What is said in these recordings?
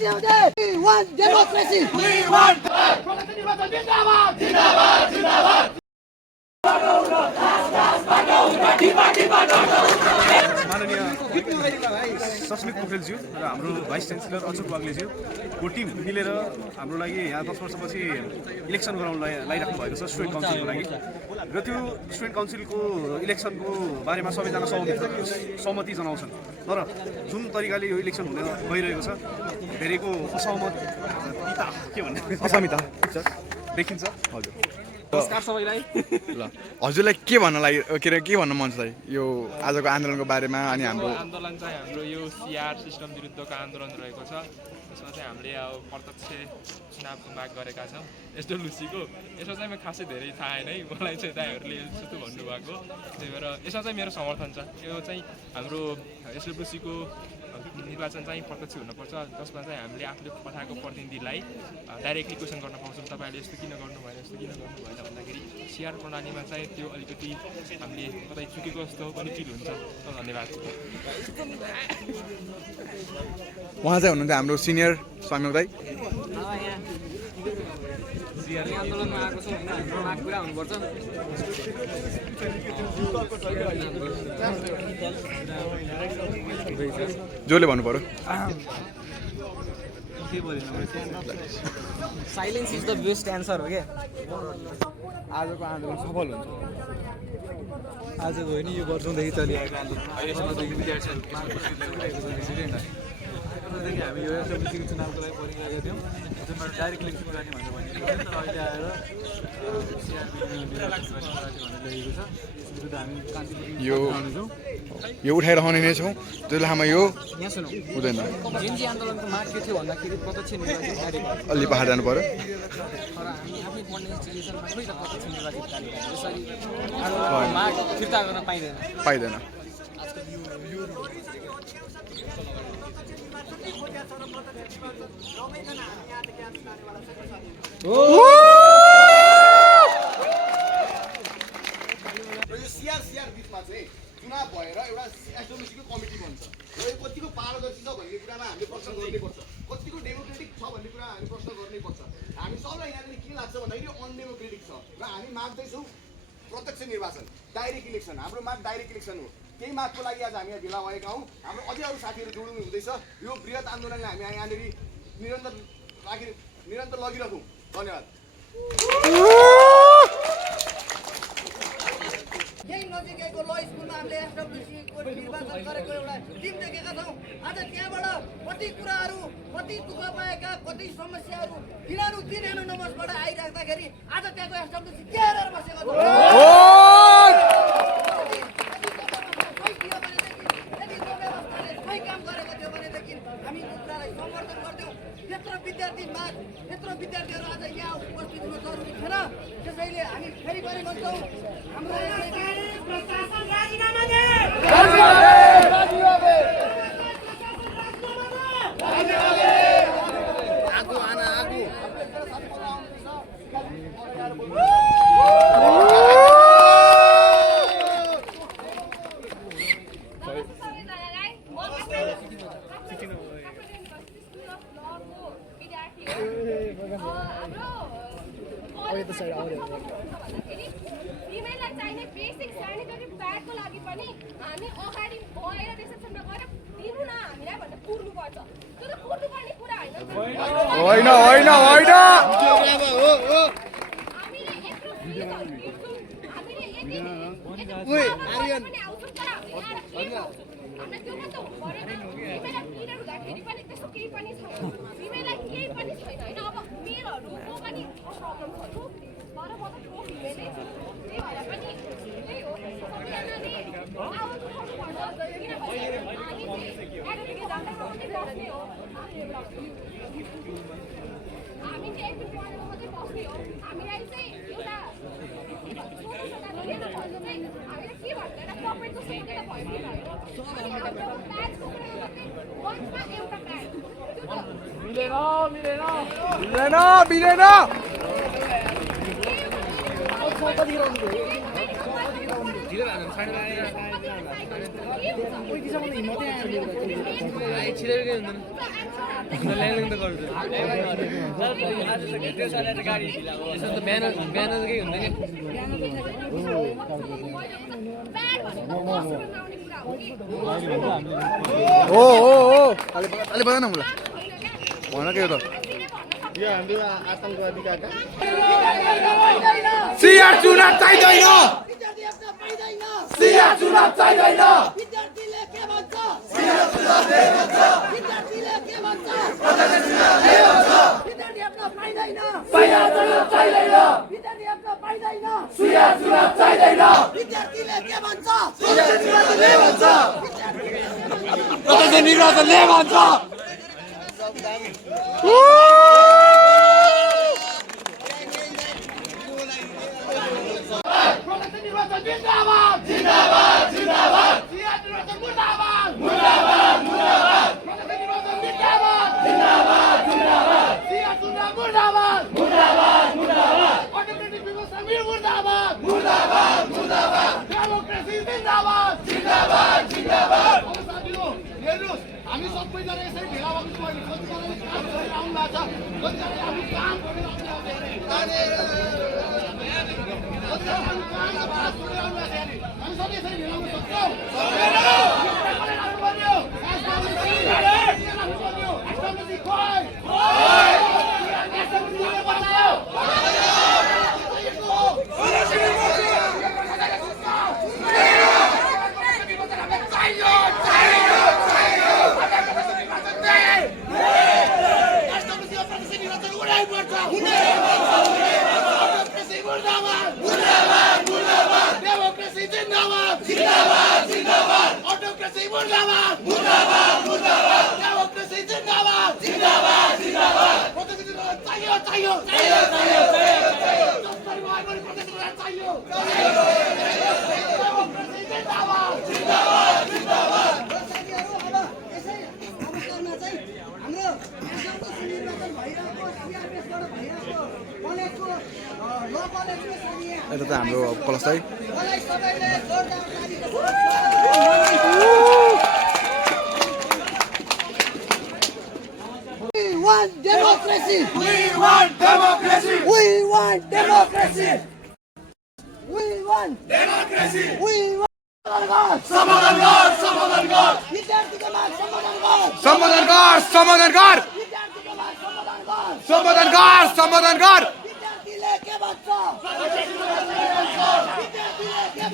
We want democracy. We want. माननीय सस्मित पोखरेलज्यू र हाम्रो भाइस च्यान्सलर अशोक वाग्लेज्यूको टिम मिलेर हाम्रो लागि यहाँ 10 वर्षपछि इलेक्सन गराउन लागिराख्नु भएको छ स्टुडेन्ट काउन्सिलको लागि र त्यो स्टुडेन्ट काउन्सिलको इलेक्सनको बारेमा सबैजना सहमति जनाउँछन् तर जुन तरिकाले यो इलेक्सन हुन गइरहेको छ धेरैको असहमतता के भन्ने असमिता देखिन्छ हजुर नमस्कार सबैलाई ल हजुरलाई के भन्न लाग्यो के भन्न मन छ यो आजको आन्दोलनको बारेमा अनि हाम्रो आन्दोलन चाहिँ हाम्रो यो सीआर सिस्टम विरुद्धको आन्दोलन रहेको छ यसमा चाहिँ हामीले अब प्रत्यक्ष चुनावको माग गरेका छौँ एसडब्ल्युसीको यसमा चाहिँ म खासै धेरै थाहा छैन है मलाई चाहिँ दाइहरूले यस्तो भन्नुभएको त्यही भएर यसमा चाहिँ मेरो समर्थन छ यो चाहिँ हाम्रो एसडब्ल्युसीको निर्वाचन चाहिँ प्रत्यक्ष हुनुपर्छ जसमा चाहिँ हामीले आफूले पठाएको प्रतिनिधिलाई डाइरेक्टली क्वेसन गर्न पाउँछौँ तपाईँले यस्तो किन गर्नु भएन यस्तो किन गर्नु भएन भन्दाखेरि सीआर प्रणालीमा चाहिँ त्यो अलिकति हामीले कतै चुकेको जस्तो पनि फिल हुन्छ धन्यवाद उहाँ चाहिँ हुनुहुन्छ हाम्रो सिनियर स्वामी दाइ आन्दोलनमा आएको छौँ होइन माग पुरा हुनुपर्छ जोले भन्नु पर्यो silence is the best answer हो क्या आजको आन्दोलन सफल हुन्छ आजको होइन यो वर्षौँदेखि चलिआएको आन्दोलन अहिलेसम्मदेखि विद्यार्थीहरू त्यसदेखि हामी यो एसएमसीको चुनावको लागि परिरहेका थियौँ जुनमा डाइरेक्ट इलेक्सनको लागि भनेर भनिएको थियो तर अहिले आएर ल्याइएको छ विरुद्ध हामी यो उठाइरहने नै छौँ त्यो लामा यो यहाँ सुनौ हुँदैन जेएनजी आन्दोलनको माग के थियो भन्दाखेरि प्रत्यक्ष निर्वाचित कार्यक्रम अलि पहाड जानु पर्यो तर हामी आफ्नै पढ्ने इन्स्टिट्युसनमा पहिला प्रत्यक्ष निर्वाचित कार्यक्रम यसरी माग फिर्ता गर्न पाइँदैन सीआर बिचमा चाहिँ चुनाव भएर एउटा एसडब्ल्युसीको कमिटी बन्छ र यो कतिको पारदर्शी छ भन्ने कुरामा हामीले प्रश्न गर्नैपर्छ कतिको डेमोक्रेटिक छ भन्ने कुरा हामी प्रश्न गर्नैपर्छ हामी सबलाई यहाँनिर के लाग्छ भन्दाखेरि अनडेमोक्रेटिक छ र हामी माग्दैछौँ प्रत्यक्ष निर्वाचन डाइरेक्ट इलेक्सन हाम्रो माग डाइरेक्ट इलेक्सन हो केही मागको लागि आज हामी यहाँ भेला भएका हौँ हाम्रो अझै अरू साथीहरू जोड्नु हुँदैछ यो बृहत आन्दोलनलाई हामी यहाँनिर निरन्तर लगिरहौँ धन्यवाद यही नजिकैको ल स्कुलमा हामीले एसडब्ल्युसीको निर्वाचन गरेको एउटा टिम देखेका छौँ आज त्यहाँबाट कति कुराहरू कति दुःख पाएका कति समस्याहरू दिनानु दिन हेर्नु नमसबाट आइराख्दाखेरि आज त्यहाँको एसडब्ल्युसी के हेरेर बसेको छ काम गरेको थियो भनेदेखि हामी कुरालाई समर्थन गर्थ्यौँ त्यत्रो विद्यार्थीहरू आज यहाँ उपस्थित हुन जरुरी थिएन त्यसैले हामी फेरि पनि भन्छौँ हाम्रो तिमीलाई चाहिने बेसिक स्यानिटरी प्याडको लागि पनि हामी अगाडि गएर रिसेप्सनमा गएर दिनु न हामीलाई भनेर पुर्नुपर्छ त्यो त पुर्नुपर्ने कुरा होइन हामीले यत्रो हामीलाई त्यो मात्र परेन तिमीलाई किनेर हुँदाखेरि पनि त्यस्तो केही पनि छैन तिमीलाई केही पनि छैन होइन अब मेरोहरूको पनि प्रब्लम छ तर म त ठोक हुँदैन त्यही भएर पनि त्यही हो सबैजनाले आवाज उठाउनुपर्छ किनभने हामी एडभोकेट जाँदा मात्रै बस्ने हो हामी चाहिँ एकदिन पढेर मात्रै बस्ने हो हामीलाई चाहिँ एउटा लिएर भन्नु चाहिँ हामीलाई के भन्छ एउटा कपरेटको सुविधा त भयो कि भएन अनि हाम्रो प्याजको कुरा मात्रै वन्समा एउटा प्याज मिलेन ओ ओ ओ अलि बजा न मलाई भन के हो त सिआर चुनाव चाहिँदैन विद्यार्थी आफ्नो पाइँदैन सिआर चुनाव चाहिँदैन विद्यार्थीले के भन्छ विद्यार्थीले के भन्छ विद्यार्थी आफ्नो पाइँदैन सिआर चुनाव चाहिँदैन विद्यार्थी आफ्नो पाइँदैन सिआर चुनाव चाहिँदैन विद्यार्थीले के भन्छ प्रत्यक्ष निर्वाचनले भन्छ हामी सबैजना यसरी भेला भएको छौँ अहिले कतिजनाले काम गरेर आउनु भएको छ कतिजनाले हामी काम गरेर आउनु हामी सबै यसरी भेला हुन सक्छौँ यता त हाम्रो कलश है We want democracy. We want democracy. We want democracy. We want democracy. We want समाधान कर विद्यार्थीको माग समाधान कर विद्यार्थीको माग समाधान कर विद्यार्थीले के भन्छ विद्यार्थीले के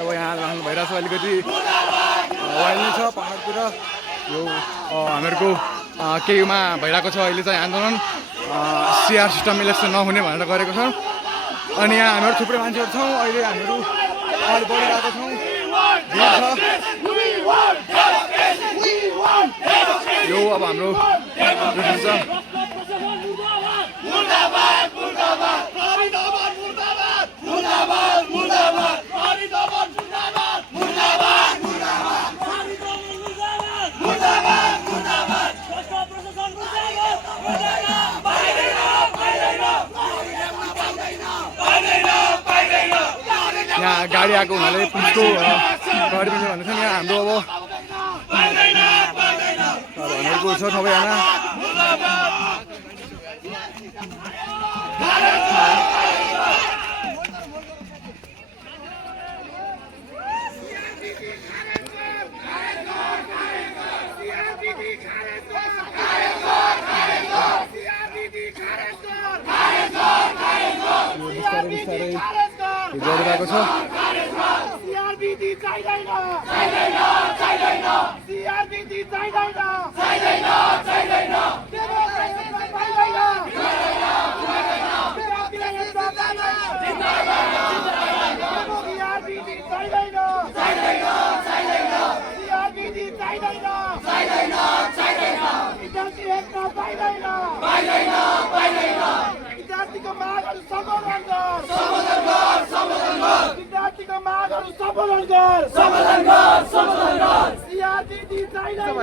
अब यहाँ राख्नु भइरहेको छ अलिकति वाइल्ड नै छ पहाडतिर यो हामीहरूको केयुमा भइरहेको छ अहिले चाहिँ आन्दोलन सिआर सिस्टम इलेक्सन नहुने भनेर गरेको छ अनि यहाँ हामीहरू थुप्रै मान्छेहरू छौँ अहिले हामीहरू अगाडि बढिरहेको छौँ यो अब हाम्रो यहाँ गाडी आएको हुनाले पुलिसको गाडी पनि भन्दैछ नि यहाँ हाम्रो अब हामीहरूको छ सबैजना भइरहेको छ। सीआरबीटी चाहिँदैन चाहिँदैन चाहिँदैन सीआरबीटी चाहिँदैन चाहिँदैन चाहिँदैन डेमोक्रेसी चाहिँदैन सीआरबीटी चाहिँदैन चाहिँदैन चाहिँदैन सीआरबीटी चाहिँदैन चाहिँदैन चाहिँदैन विद्यार्थी एकता पाइँदैन पाइँदैन पाइँदैन विद्यार्थीको मागहरू सम्बोधन गर सम्बोधन गर सम्बोधन गर विद्यार्थीको मागहरू सम्बोधन गर सम्बोधन गर सम्बोधन गर सीआरबीटी चाहिँदैन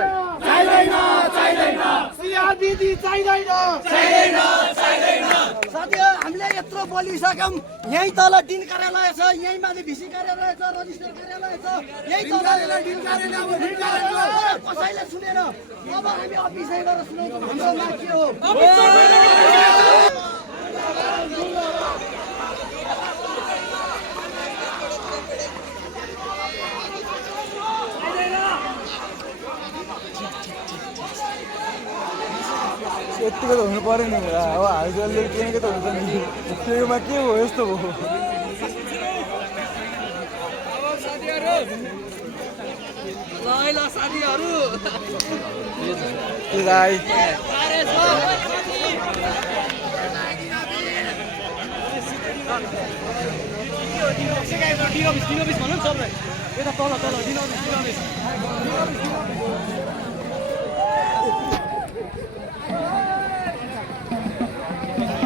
चाहिँदैन चाहिँदैन सीआरबीटी चाहिँदैन चाहिँदैन चाहिँदैन साथीहरू हामीले यत्रो बोलिसक्यौँ यहीँ तल डिन कार्यालय छ यहीँ माथि भिसी कार्यालय छ रजिस्टर कार्यालय छ यहीँ तल डिन कार्यालय कसैले सुनेन अब हामी अफिसै गएर सुनाउँछौँ हाम्रो माग के हो यतिको त हुनु पऱ्यो नि अब हालचालले केहीको त हुन्छ नि त्योमा के हो यस्तो भयो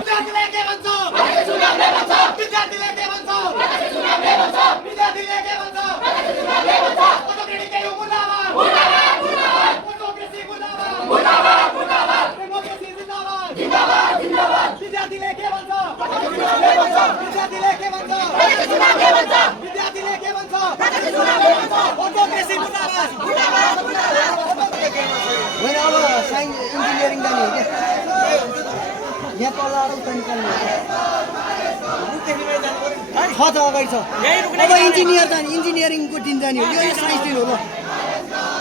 विद्यार्थीले के भन्छ विद्यार्थीले के भन्छ विद्यार्थीले के भन्छ अटोक्रेटिक मुर्दाबाद मुर्दाबाद मुर्दाबाद अटोक्रेसी मुर्दाबाद मुर्दाबाद मुर्दाबाद डेमोक्रेसी जिन्दाबाद जिन्दाबाद जिन्दाबाद विद्यार्थीले के भन्छ विद्यार्थीले के भन्छ विद्यार्थीले के भन्छ अटोक्रेसी मुर्दाबाद मुर्दाबाद होइन अब साइन्स इन्जिनियरिङ जाने हो क्या यहाँ तल आएर उता निकाल्ने छ अगाडि छ अब इन्जिनियर जाने इन्जिनियरिङको दिन जाने हो यो साइन्स दिन हो ल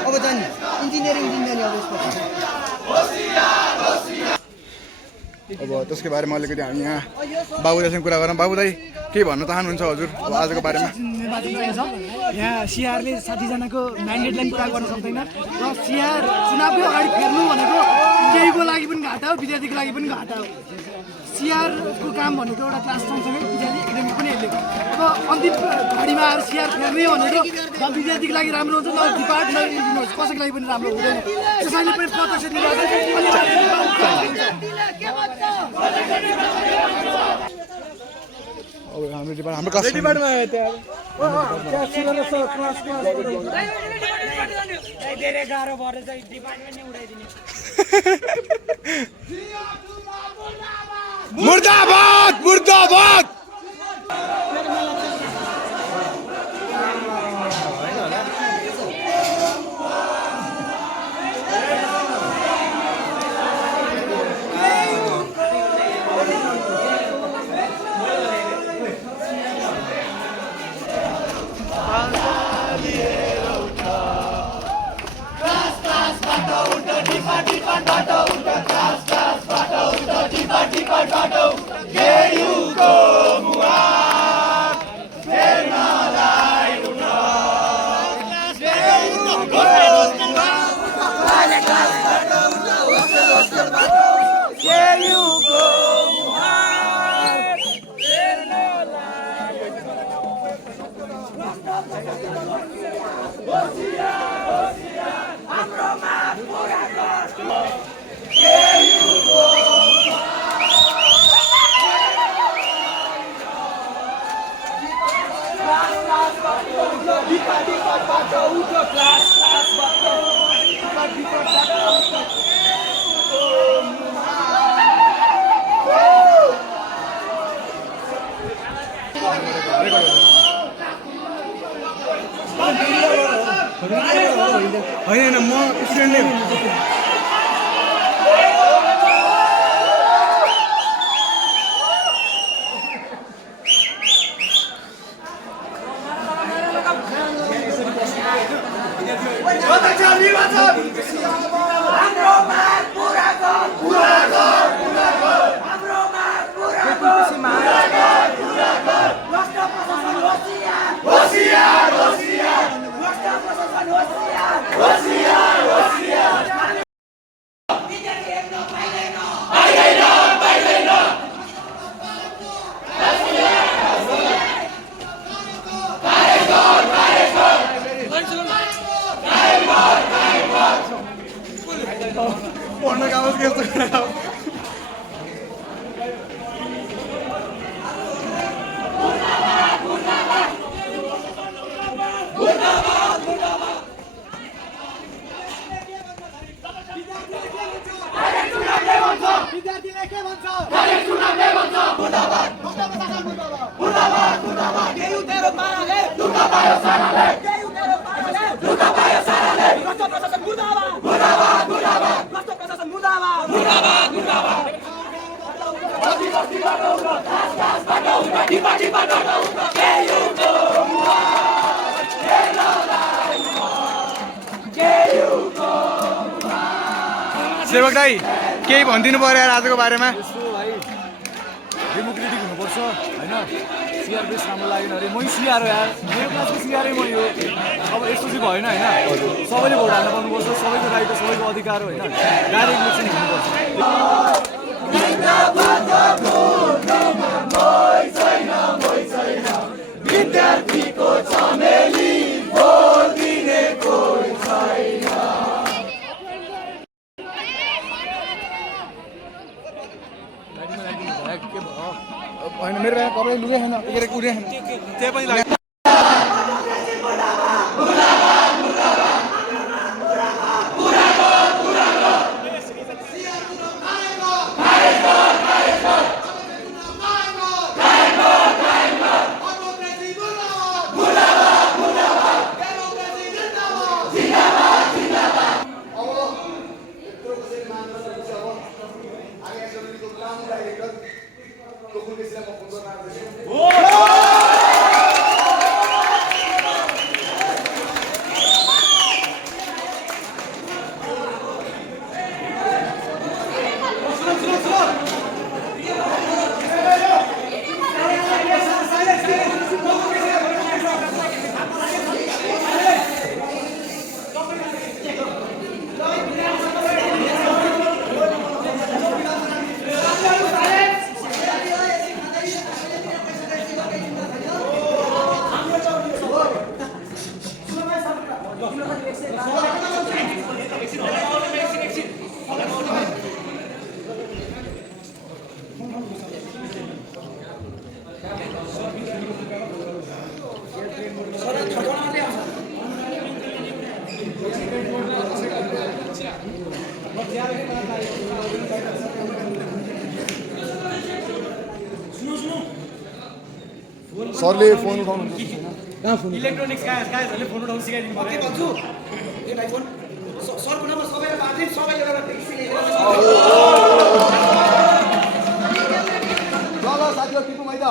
अब जाने इन्जिनियरिङ दिन जाने अब यसपछि अब त्यसको बारेमा अलिकति हामी यहाँ बाबुदाईसँग कुरा गरौँ। बाबु दाई के भन्न चाहनुहुन्छ हजुर अब आजको बारेमा? यहाँ सिआरले 60जनाको म्यान्डेटलाई पुरा गर्न सक्दैन र सिआर चुनावकै अगाडि फेर्नु भनेको केहीको लागि पनि घाटा हो विद्यार्थीको लागि पनि घाटा हो। सिआरको काम भनेको एउटा क्लास सँगसँगै विद्यार्थी एकाडेमिक पनि हेर्ने अब अन्तिम घडीमा आएर सिआर फेर्ने भनेको न विद्यार्थीको लागि राम्रो हुन्छ न डिपार्टमेन्ट युनिभर्सिटी कसैको लागि पनि राम्रो हुँदैन। त्यसैले पनि प्रत्यक्ष अब हाम्रो डिपार्ट हाम्रो क्लास डिपार्टमा धेरै गाह्रो भएर चाहिँ डिपार्टमेन्ट नै उडाइदिने मुर्दाबाद मुर्दाबाद होइन म स्टुडेन्ट नै नहोस् कि यस्तो कुरा हो। विद्यार्थीले के भन्छ डाइरेक्ट चुनावले भन्छ मुर्दाबाद भ्रष्ट प्रशासन मुर्दाबाद मुर्दाबाद मुर्दाबाद केयु तेरो पाराले दुःख पायो साराले केयु तेरो पाराले दुःख पायो साराले भ्रष्ट प्रशासन मुर्दाबाद मुर्दाबाद मुर्दाबाद भ्रष्ट प्रशासन मुर्दाबाद मुर्दाबाद मुर्दाबाद बस्ती बस्तीबाट उठ्न खास खासबाट उठ्न टिपा टिपाबाट उठ्न केयुको सेवक दाई केही भनिदिनु पर्यो यार आजको बारेमा। यसो भाइ डेमोक्रेटिक हुनुपर्छ होइन। सिआर बेस राम्रो लागेन अरे मै सिआर हो यार, मेरो क्लासको सिआरै मै हो। अब यस्तो चाहिँ भएन होइन, सबैले भोट हाल्न पाउनुपर्छ, सबैको राइट हो, सबैको अधिकार हो होइन। डाइरेक्ट इलेक्सन हुनुपर्छ। विद्यार्थीको चमेली भोट दिने कोही छैन। होइन मेरो कपडा लुगे छैन उडे छैन त्यही पनि लाग्यो। सरले फोन उठाउनु इलेक्ट्रोनिक्स गायकहरूले फोन उठाउनु सिकाइदिनु भयो। के भन्छु ए भाइ फोन सरको नम्बर सबैलाई बाँड्दै सबैले एउटा ट्याक्सी लिएर ल साथीहरु टिपौँ है त।